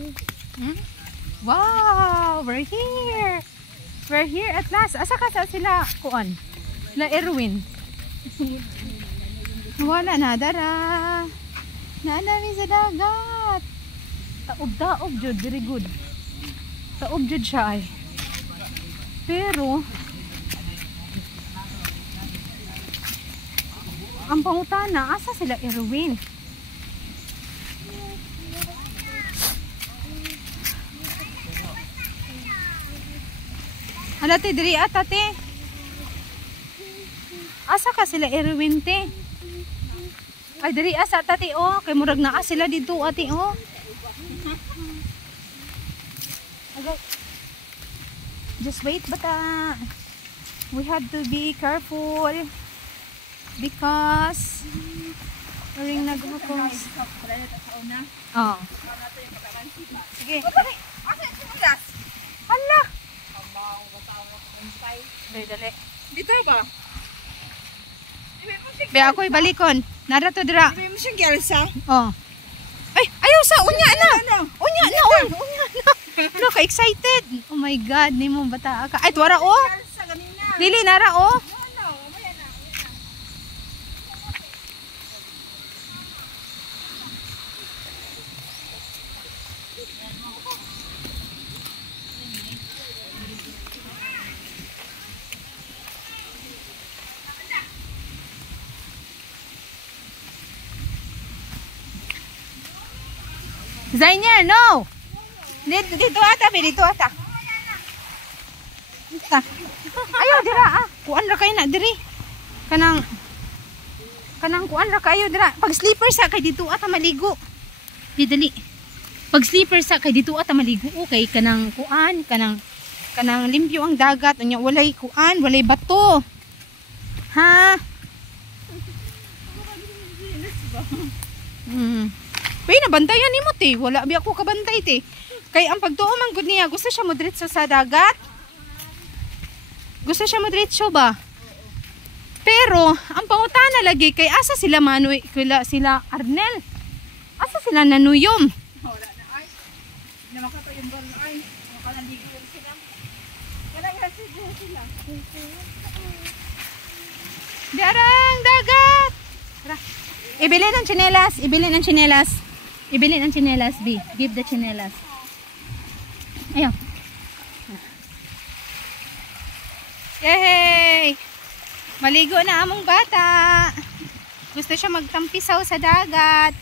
Hmm? Wow, we're here. We're here at last. Asa ka sa sila kuan? Na Erwin. Wala na dara. Naanami sa dagat. Taob-taob jud, very good. Taob jud siya ay. Pero ang pangutana, asa sila Erwin? Alate diri atate. Asa ka sila Erwin te? Ay diri asa tati oh, kay murag naa sila dito ati oh. Just wait bata. We have to be careful because ring naghapos. Oh. Sige. Hala. Dali. Dito ba? Be ako ibalikon. Nara to dira. Hindi mo siyang gyalsa. Oh. Ay, ayaw sa unya na. Unya na. No, ka-excited. Oh my God, ni mo bata ka. Ay, tuwara oh. Gyalsa ganina. Dili nara oh. Zainier, no! Dito ata. Ayaw, dira ah. Kuan ra kayo na, diri. Kanang kuan ra kayo, dira. Pag sleeper sa, kay dito ata maligo. Dali. Pag sleeper sa, kay dito ata maligo. Okay, kanang kuan, kanang limpyo ang dagat. Unya, walay kuan, walay bato. Ha? Uy, nabantayan ni mo te. Wala bi ako kabantay te. Kay ang pagtuo man gud niya, gusto siya mo diretso sa dagat. Gusto siya mo diretso ba? Pero ang pangutana lagi kay asa sila Manoy, sila Arnel. Asa sila nanuyom? Wala na ay. Na makato yung bar ay. Makalandigo sila. Wala kasi sila. Darang dagat. Tara. Ibili ng tsinelas. Ibili ng tsinelas, B. Give the tsinelas. Ayaw. Yay! Maligo na among bata. Gusto siya magtampisaw sa dagat.